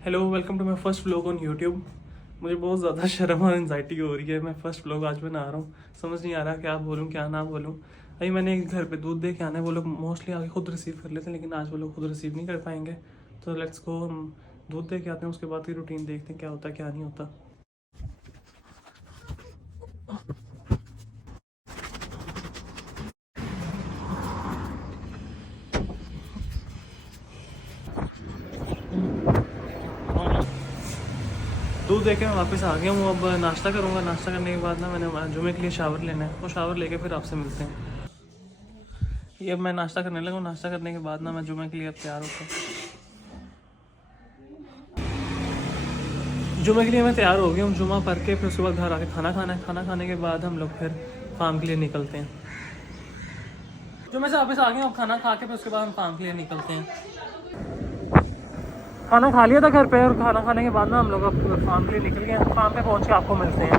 Hello, welcome to my first vlog on YouTube. मुझे बहुत ज़्यादा शर्म और एंजाइटी हो रही है। मैं फर्स्ट व्लॉग आज बना रहा हूँ, समझ नहीं आ रहा क्या बोलूँ क्या ना बोलूँ। अभी मैंने एक घर पे दूध दे के आना है, वो लोग मोस्टली आगे खुद रिसीव कर लेते हैं, लेकिन आज वो लोग खुद रिसीव नहीं कर पाएंगे। तो लेट्स गो, हम दूध दे के आते हैं, उसके बाद की रूटीन देखते हैं क्या होता है क्या नहीं होता। दूध दे के मैं वापस आ गया हूँ। अब नाश्ता करूँगा। नाश्ता करने के बाद ना मैंने जुमे के लिए शावर लेना है, वो शावर लेके फिर आपसे मिलते हैं। ये अब मैं नाश्ता करने लगा हूँ। नाश्ता करने के बाद ना मैं जुमे के लिए अब तैयार होता हूँ। जुमे के लिए मैं तैयार हो गया हूँ। जुमा पढ़ के फिर उसके बाद घर आके खाना खाना है। खाना खाने के बाद हम लोग फिर फार्म के लिए निकलते हैं। जुमे से वापस आ गए, अब खाना खा के फिर उसके बाद हम फार्म के लिए निकलते हैं। खाना खा लिया था घर पे, और खाना खाने के बाद ना हम लोग अब फार्म के लिए निकल गए। फार्म पे पहुँच के आपको मिलते हैं।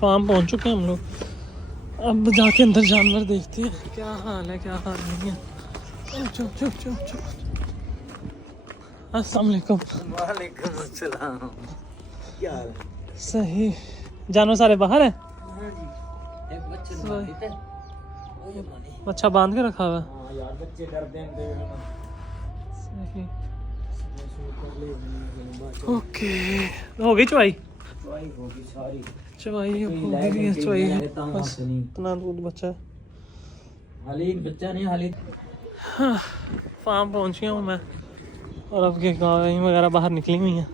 फार्म पहुँच चुके हैं हम लोग। अब जाके अंदर जानवर देखते हैं क्या हाल है क्या हाल नहीं है। चुप चुप चुप चुप। अस्सलाम वालेकुम। वालेकुम अस्सलाम। क्या हाल है? सही। जानवर सारे बाहर हैं। एक बच्चे ने मार दिया। वो ये माने। अच्छा बांध के रखा हुआ है। हाँ यार, बच्चे डरते हैं सही। ओके, हो गई चवाई। चुवाई होगी सारी। चवाई हो गई है। चवाई बस इतना दूध बचा है। हाली बच्चा नहीं हाली। हाँ, फार्म पहुँच गया हूँ मैं, और अब के गाय वगैरह बाहर निकली हुई हैं।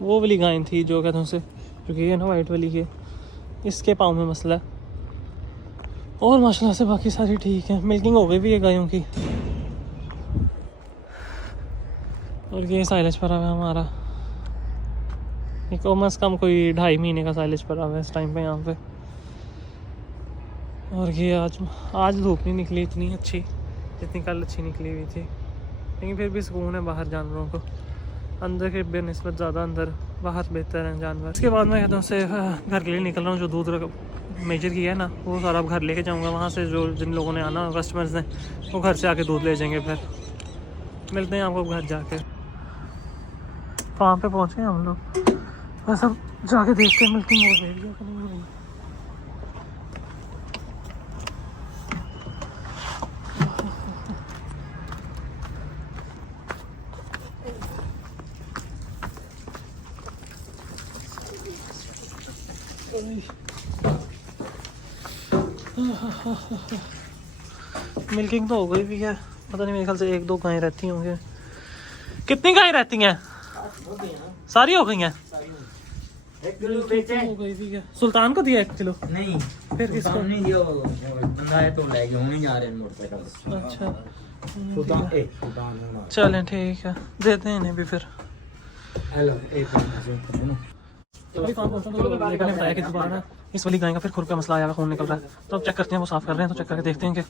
वो वाली गाय थी जो कहते हैं उसे, जो कि है ना वाइट वाली के, इसके पाँव में मसला है। और माशाल्लाह से बाकी सारी ठीक है। मिल्किंग हो गई भी है गायों की। और ये साइलेज पड़ा हुआ है हमारा। एक कम से कम कोई 2.5 महीने का साइलेज पड़ा हुआ है इस टाइम पे यहाँ पे। और ये आज धूप नहीं निकली इतनी अच्छी जितनी कल अच्छी निकली हुई थी, लेकिन फिर भी सुकून है बाहर जानवरों को। अंदर के बेनिस्बत ज़्यादा अंदर, बाहर बेहतर हैं जानवर। इसके बाद मैं कहता हूँ से घर के लिए निकल रहा हूँ। जो दूध मेजर किया है ना, वो सारा अब घर लेके जाऊँगा। वहाँ से जो जिन लोगों ने आना कस्टमर्स ने, वो घर से आके दूध ले जाएंगे। फिर मिलते हैं आपको घर जाके। फार्म पे पहुँचे हम लोग, बस अब जाके देखते हैं मिल्किंग हो गई या नहीं हो गई। मिल्किंग तो हो गई भी है, पता नहीं, मेरे ख्याल से 1-2 गायें रहती होंगी। कितनी गायें रहती हैं? सारी हो गई हैं। 1 किलो बेचे हो गई भी है। सुल्तान को दिया 1 किलो? नहीं, फिर किसको? नहीं दिया। वो बंदा है तो ले गया, नहीं जा रहे हैं मोटरसाइकिल। अच्छा सुल्तान चलें ठीक है, देते हैं इन्हें भी फिर। हेलो एक मिनट। अभी फार्म पहुंचा तो लेकर ने बताया कि दोबारा ना इस वाली गाय का फिर खुर का मसला आया हुआ, खून निकल रहा है। तो अब चेक करते हैं, वो साफ़ कर रहे हैं, तो चेक करके देखते हैं कि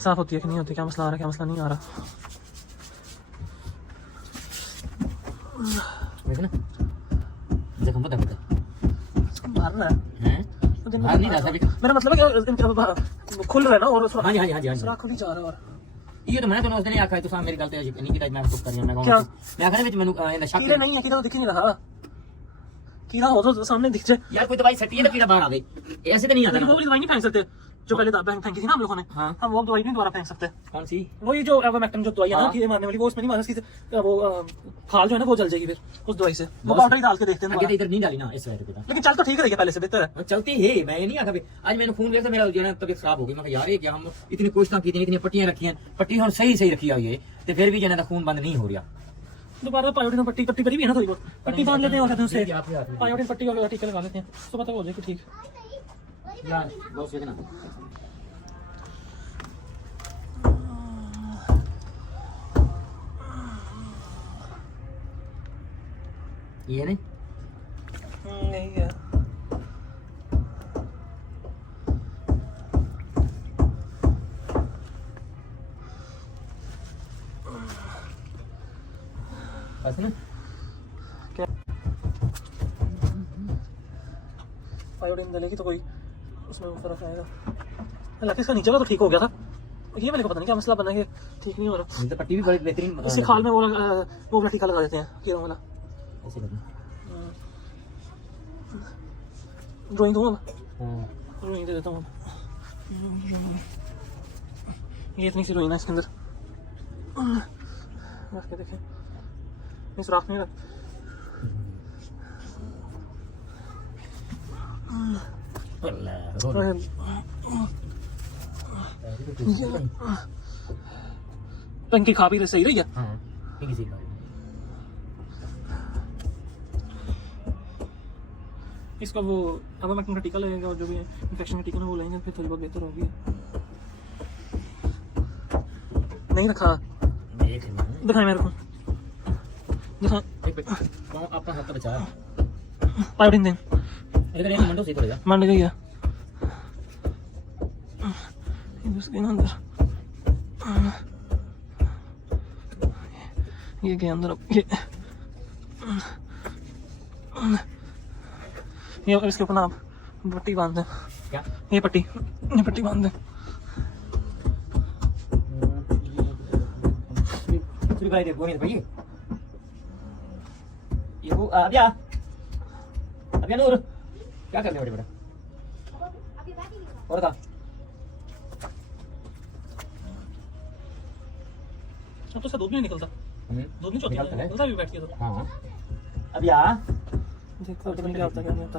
साफ़ होती है कि नहीं होती, क्या मसला आ रहा है क्या मसला नहीं आ रहा। जख्म पता मार रहा है है नहीं रहा। मेरा मतलब है कि खुल रहा है ना, और हाँ जी हाँ जी हाँ जी हाँ जी। सुराख खुल ही जा रहा है। और ये तो मैं तो उसने आखा है तो मेरी गलती है नहीं कि मैं कुछ कर रहा मैं क्या? मैं आखा विच मेनू शक कीड़े नहीं है, कीड़ा तो दिख ही नहीं रहा। कीड़ा हो तो सामने दिख जाए यार। कोई दवाई सट्टी है तो कीड़ा बाहर आ गई, ऐसे तो नहीं आता लेकिन ना। वो वाली दवाई नहीं फेंक सकते जो पहले फेंकी थी ना हम लोगों ने। हाँ। हम वो दवाई नहीं दोबारा फेंक सकते। कौन सी? वही जो एवोमेक्टिन जो दवाई है ना हाँ। कीड़े मारने वाली, वो उसमें नहीं मारना। इसकी वो खाल जो है ना वो जल जाएगी फिर उस दवाई से। वो पाउडर ही डाल के देखते हैं आगे तो दोबारा। इधर नहीं डाली ना इस वजह से। लेकिन चल तो ठीक रही है, पहले से बेहतर है। चलती है, मैं ये नहीं आखा। आज मैंने खून लिया था, मेरा जो है तबीयत खराब हो गई। मैं कहा यार ये क्या, हम इतनी कोशिशें की थी, इतनी पट्टियां रखी हैं, पट्टी हम सही रखी हुई है, तो फिर भी जो है खून बंद नहीं हो रहा। दोबारा पायोडीन पट्टी करी भी है ना, थोड़ी बहुत पट्टी बांध लेते हैं और कहते हैं उससे पायोडीन पट्टी और टीका लगा लेते हैं, तो पता हो जाएगी ठीक। यार बहुत से ना ये नहीं है। बस ना क्या पायोडीन डालेगी तो कोई उसमें फर्क आएगा। हालांकि इसका नीचे का तो ठीक हो गया था, ये मेरे को पता नहीं क्या मसला बना है, ठीक नहीं हो रहा। तो पट्टी भी बड़ी बेहतरीन इसके खाल में वो वाला टीका लगा देते हैं, कीड़ों वाला। ऐसे करना। ड्राइंग दूंगा मैं, हाँ ड्राइंग दे देता हूँ। ये इतनी सी रोइंग है इसके अंदर, रख के देखें, नहीं सुराख नहीं रख। टंकी खा भी सही रही है। हाँ ठीक है। इसका वो अब मैं का टीका लगेगा और जो भी इन्फेक्शन का टीका ना वो लेंगे, फिर थोड़ी बहुत बेहतर होगी। नहीं रखा, दिखाए मेरे को, दिखा आपका हाथ बचा पायोडीन दें, इधर एक मंडो से थोड़ा मंड गई है इसके अंदर, ये के अंदर ये इसके ऊपर ना आप पट्टी बांध दें। क्या ये पट्टी बांध दें। भाई ये वो अबिया नूर क्या करने बड़े बड़ा और था अब तो दूध नहीं निकलता, दूध नहीं चौथा निकलता भी बैठ के तो। हाँ अबिया देखो तो क्या होता क्या नहीं होता।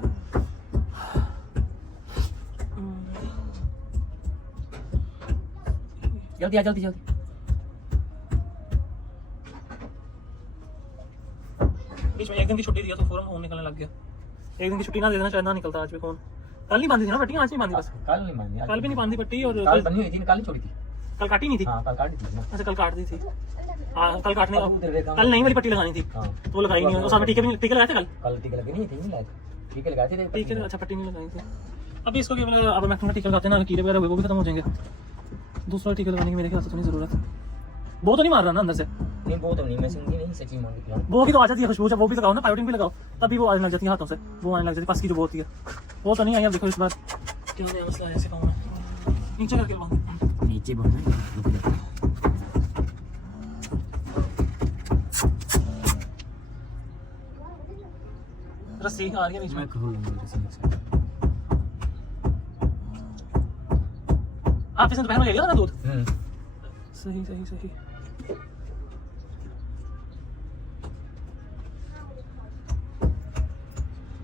जल्दी आ जल्दी बीच में एक दिन की छुट्टी दिया तो फौरन खून निकलने लग गया। एक दिन की छुट्टी ना दे देना चाहे ना निकलता आज भी खून। कल नहीं बांधी थी ना पट्टी, आज नहीं बांधी बस। कल नहीं बांधी, कल भी नहीं बांधी पट्टी और कल बनी हुई थी, कल छोड़ी थी। कल काटी नहीं थी। हाँ कल काटी थी। अच्छा कल काट दी थी। हाँ कल काटने कल नई वाली पट्टी लगानी थी तो वो लगाई नहीं। और सामने टीके लगाए थे कल टीके लगे नहीं थे, नहीं टीके लगाए थे टीके। अच्छा पट्टी नहीं लगाई थी। अभी इसको केवल अब मैं टीका लगाते ना, कीड़े वगैरह वो भी खत्म हो जाएंगे। दूसरा टीका लगाने की मेरे ख्याल से तो नहीं जरूरत। वो तो नहीं मार रहा ना अंदर से? नहीं वो तो नहीं, मैं सिंगी नहीं सच्ची मान के खिलाऊं। वो की तो आ जाती है खुशबू, जब वो भी लगाओ ना, पायोडीन भी लगाओ तभी वो आने लग जाती है हाथों से, वो आने लग जाती है पास की जो वो होती है। वो तो नहीं आई। अब देखो इस बार क्या नया मसला है, ऐसे कहूँ नीचे करके बांध, नीचे बांधना। रस्सी आ रही है बीच में। आप इसने दोपहर में ले लिया था ना दूध? सही सही सही।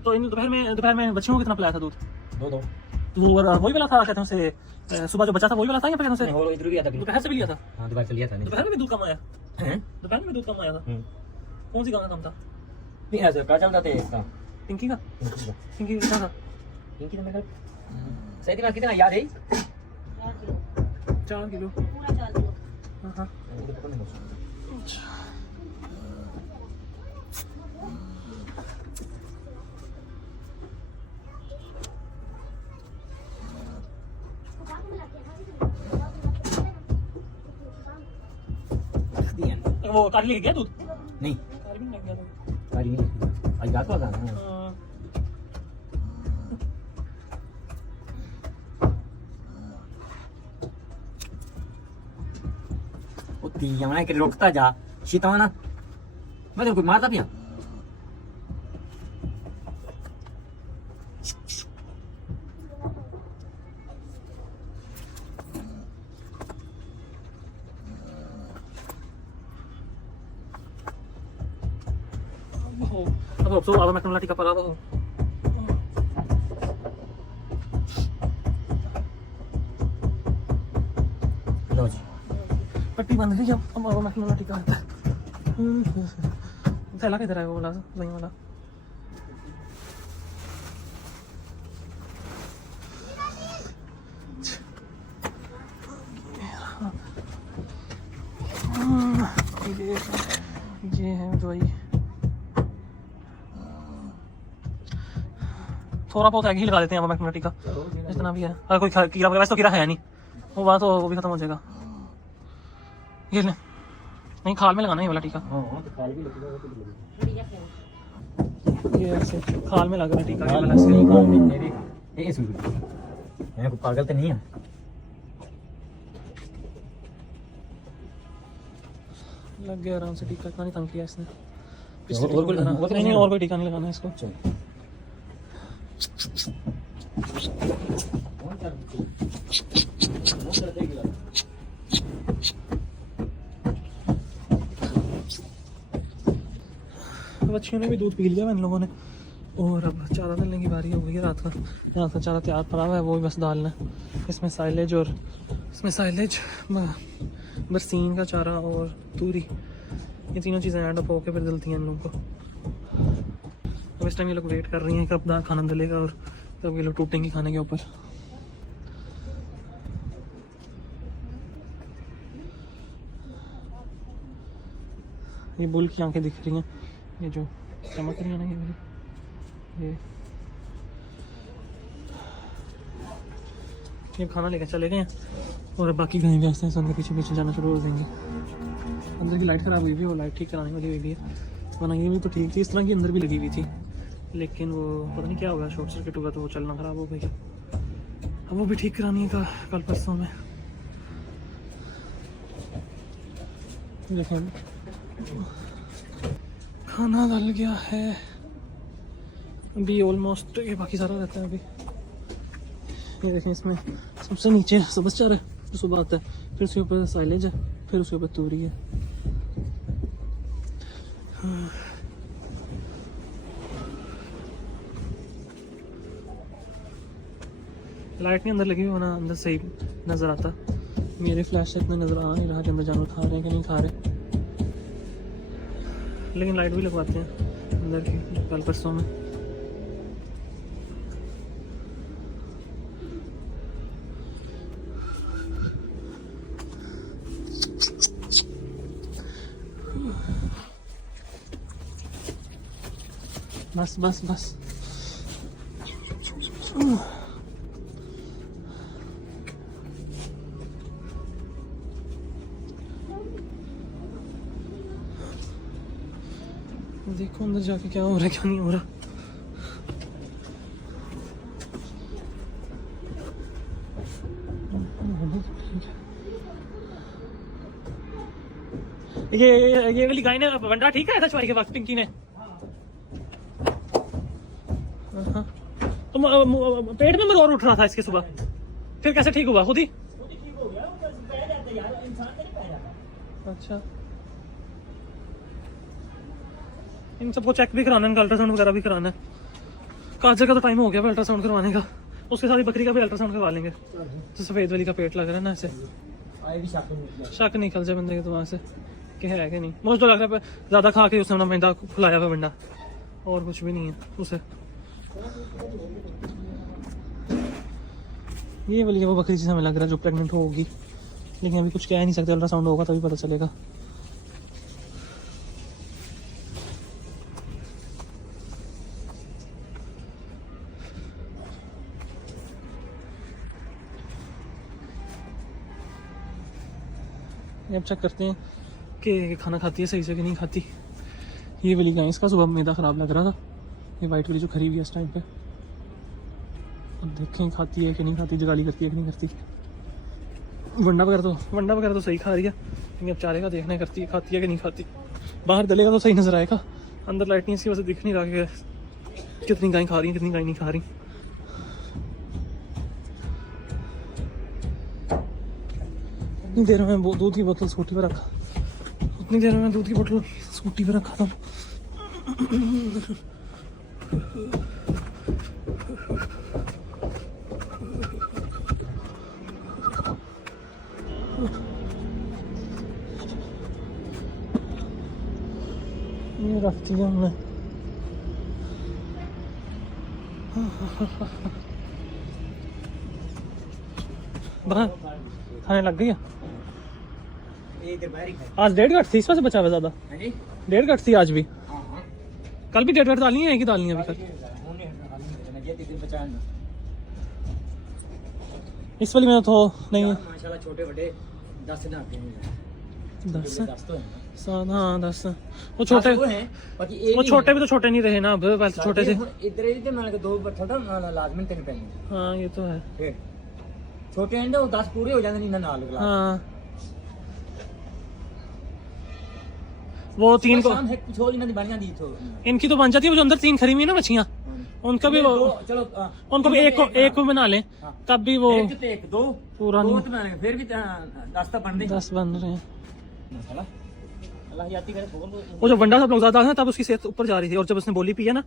तो इन दोपहर में बच्चियों को कितना पिलाया था दूध? दो वो वही वाला था, कहते हैं उसे सुबह जो बच्चा था वही वाला था या फिर उसे और इधर भी आता था? दोपहर से भी लिया था। हां दोपहर से लिया था। दोपहर में भी दूध कम आया? हैं दोपहर में भी दूध कम आया था। कौन सी गाय का कम था? नहीं ऐसा का चलता था इसका पिंकी का कितना था? पिंकी तो मेरे सही दिमाग कितना याद है? 4 किलो पूरा 4 किलो। हां वो तो पता नहीं। वो कार लेके गया दूध? नहीं कार भी नहीं लेके गया दूध। कारी नहीं आज रात को था ना। ओ तीया के रोकता जा शीताना, मैं तो कोई मारता पिया। अब मैं टीका पका दो। लो जी पट्टी बंद ली। अब मैं टीका आता है। थैला किधर है वो वाला वही वाला? ये है जो थोड़ा बहुत आगे ही लगा देते हैं अब टीका, जितना भी है। अगर कोई कीड़ा वगैरह वैसे तो कीड़ा है नहीं, वो बात तो वो भी खत्म हो जाएगा। ये ले नहीं, खाल में लगाना है वाला टीका। ये ऐसे खाल में लगा टीका, ये वाला ऐसे। मैं कोई पागल तो नहीं है। लग गया आराम से टीका, इतना नहीं तंग किया इसने। और कोई लगाना? नहीं नहीं और कोई टीका नहीं लगाना इसको। बच्चियों ने भी दूध पी लिया इन लोगों ने, और अब चारा डालने की बारी हो गई है। रात का चारा तैयार पड़ा हुआ है, वो भी बस डालना है। इसमें साइलेज बरसीन का चारा और तूरी, ये तीनों चीज़ें ऐड अप होकर फिर डलती हैं इन लोगों को। अब इस टाइम ये लोग वेट कर रही हैं कब दाल खाना डलेगा और तब ये लोग टूटेंगे खाने के ऊपर। ये बुल की आंखें दिख रही हैं, ये जो चमक रही है ना, ये खाना लेकर चले गए हैं और बाकी गायें भी आस्ते उनके पीछे पीछे जाना शुरू हो देंगे। अंदर की लाइट ख़राब हुई भी, वो लाइट ठीक कराने वाली हुई भी है, वरना ये भी तो ठीक थी। इस तरह की अंदर भी लगी हुई थी, लेकिन वो पता नहीं क्या होगा, शॉर्ट सर्किट हुआ तो वो चलना ख़राब हो गई। अब वो भी ठीक करानी है कल परसों में। देखें खाना डल गया है अभी ऑलमोस्ट, ये बाकी सारा रहता है अभी। ये देखें इसमें सबसे नीचे सब्ज़ चारा है जो सुबह आता है, फिर उसके ऊपर साइलेज है, फिर उसके ऊपर तूरी है। लाइट नहीं अंदर लगी हुई, वरना अंदर सही नज़र आता। मेरे फ्लैश से इतना नज़र आ नहीं रहा कि अंदर जानवर खा रहे हैं कि नहीं खा रहे, लेकिन लाइट भी लगवाते हैं अंदर की कल परसों में। बस बस बस देखो अंदर जाके क्या हो रहा है क्या नहीं हो रहा। ये वाली गाय ने वंडा ठीक है था चवाई के वक्त पिंकी ने। तो पेट में मरोड़ उठ रहा था इसके सुबह, फिर कैसे ठीक हुआ खुद ही? अच्छा, इन सबको चेक भी कराना है, इनका अल्ट्रासाउंड वगैरह भी कराना है। काजल का तो टाइम हो गया अल्ट्रासाउंड करवाने का, उसके साथ ही बकरी का भी अल्ट्रासाउंड करवा लेंगे। तो सफ़ेद वाली का पेट लग रहा है ना, ऐसे शक निकल जाए बंदे के दिमाग से कि है कि नहीं। मुझे तो लग रहा है ज़्यादा खा के उसने अपना मैदा फुलाया हुआ बंदा, और कुछ भी नहीं है उसे। ये वाली वो बकरी चीज़ हमें लग रहा है जो प्रेग्नेंट होगी, लेकिन अभी कुछ कह नहीं सकते, अल्ट्रासाउंड होगा तभी पता चलेगा। अब चेक करते हैं कि खाना खाती है सही से कि नहीं खाती। ये वाली गाय, इसका सुबह मैदा ख़राब लग रहा था, ये वाइट वाली जो खरी हुई है इस टाइम पे। अब देखें खाती है कि नहीं खाती, जगाली करती है कि नहीं करती। वंडा वगैरह तो सही खा रही है, लेकिन अब चारे का देखना है खाती है कि नहीं खाती। बाहर डलेगा तो सही नज़र आएगा, अंदर लाइट नहीं इसकी वजह से दिख नहीं रहा कि कितनी गाय खा रही हैं कितनी गाय नहीं खा रही। उतनी देर में दूध की बोतल स्कूटी पर रखा था। ये रखती है हमने। बाहर खाने लग गई है। आज 1.5 घट थी, इस वजह से बचा हुआ ज़्यादा। 1.5 घट थी आज भी, कल भी 1.5 घट डालनी है कि डालनी है अभी तक। इस वाली में तो नहीं है, माशाल्लाह छोटे बड़े 10 से 10 7 हाँ 10 वो छोटे वो हैं बाकी वो छोटे भी तो छोटे नहीं रहे ना अब पहले तो छोटे थे इधर ही तो मैंने 2 छोटा लाजमी तीन पैने हाँ ये तो है फिर छोटे हैं तो 10 पूरे हो जाते नहीं ना नाल ग्लास हाँ वो 3 को शाम है कुछ और इन्होंने बन जाती तो इनकी तो बन जाती है वो जो अंदर 3 खरी हुई है ना मछलियाँ उनका भी वो चलो उनको भी एक को बना लें तब भी वो एक दो पूरा दो नहीं तो मैंने फिर भी 10 तक बन दे 10 बन रहे हैं अल्लाह याती करे बोल वो जब वंडा सब लोग ज्यादा था तब उसकी सेहत ऊपर जा रही थी और जब उसने बोली पिया ना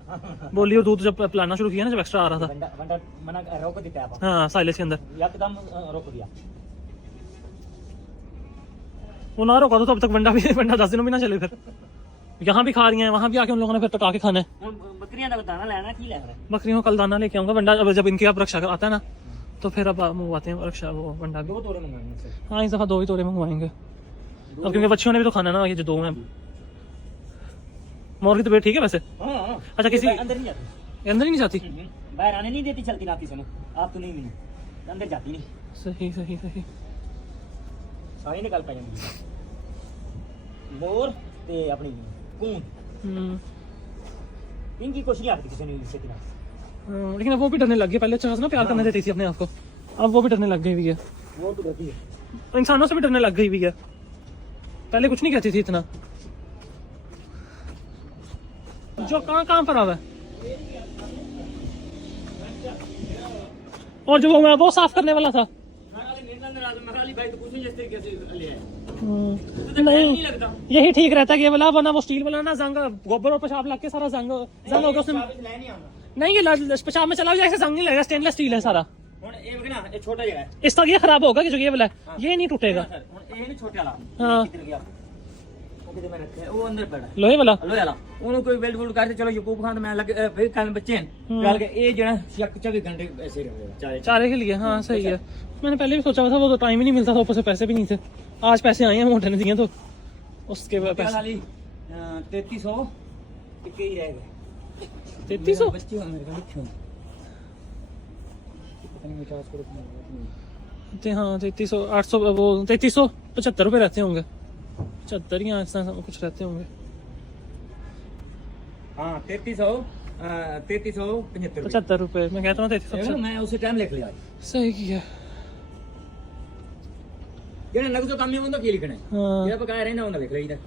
बोली और दूध जब पिलाना शुरू किया ना जब एक्स्ट्रा आ रहा था बंदा बंदा मना रोक देता है हाँ साइलेज के अंदर एकदम रोक दिया वो ना रोका तो तब तक वंडा 10 दिनों भी ना चले फिर यहाँ भी खा रही हैं वहाँ भी आके उन लोगों ने फिर टका के खाना है बकरियां का दाना लेना की ले रहा है बकरियों का कल दाना लेके आऊंगा वंडा अब जब इनके आप रक्षा आता है ना तो फिर अब मंगवाते हैं रक्षा वो वंडा भी 2 तोड़े मंगाने से हाँ इस दफा 2 ही तोड़े मंगवाएंगे अब क्योंकि बच्चियों ने भी तो खाना ना ये जो 2 हैं मोर की तबीयत ठीक है वैसे हां अच्छा किसी अंदर नहीं जाती अंदर ही नहीं जाती बाहर आने नहीं देती चलती राती सुनो आप तो नहीं मिली अंदर जाती नहीं सही सही सही सारी निकल पा जाती मोर ते अपनी कून इनकी कोशिश नहीं आती किसी ने इससे खिलाफ लेकिन अब वो भी डरने लग गए पहले अच्छा ना प्यार करने देती थी अपने आप को अब वो भी डरने लग गई हुई है वो तो डरती है इंसानों से भी डरने लग गई हुई है पहले कुछ नहीं कहती थी इतना जो कहाँ पर आवा है और जो वो साफ करने वाला था नहीं यही ठीक रहता है ये वाला वरना वो स्टील वाला ना जंग गोबर और पेशाब लग के सारा जंग हो गया उसमें नहीं ये पेशाब में चला जाए जंग नहीं लगेगा स्टेनलेस स्टील है सारा छोटा जगह है इसका ये खराब होगा कि जो ये वाला है ये नहीं टूटेगा ये नहीं छोटे वाला हाँ वो अंदर पड़ा लोहे वाला लोहे वाला उन्होंने कोई वेल्ड वुल्ड करते चलो यकूब खान तो मैं लग फिर कल बच्चे हैं चल के ये जरा 24 घंटे ऐसे रहेगा चारे के लिए हाँ सही है मैंने पहले भी सोचा था वो तो टाइम ही नहीं मिलता था ऊपर से पैसे भी नहीं थे आज पैसे आए हैं मोटे ने दिए तो उसके बाद पैसे 3300 टिके ही रहेगा 3300 बच्चे हो मेरे को लिखो हाँ 3300 800 वो 3375 रुपये रहते होंगे 75 या ऐसा कुछ रहते होंगे हाँ 3375 75 रुपये मैं कहता हूँ 3300 मैं उसे टाइम लिख लिया सही किया जेने नगद काम नहीं होता की लिखना है हाँ जेड़ा पकाया रहना होता लिख लिया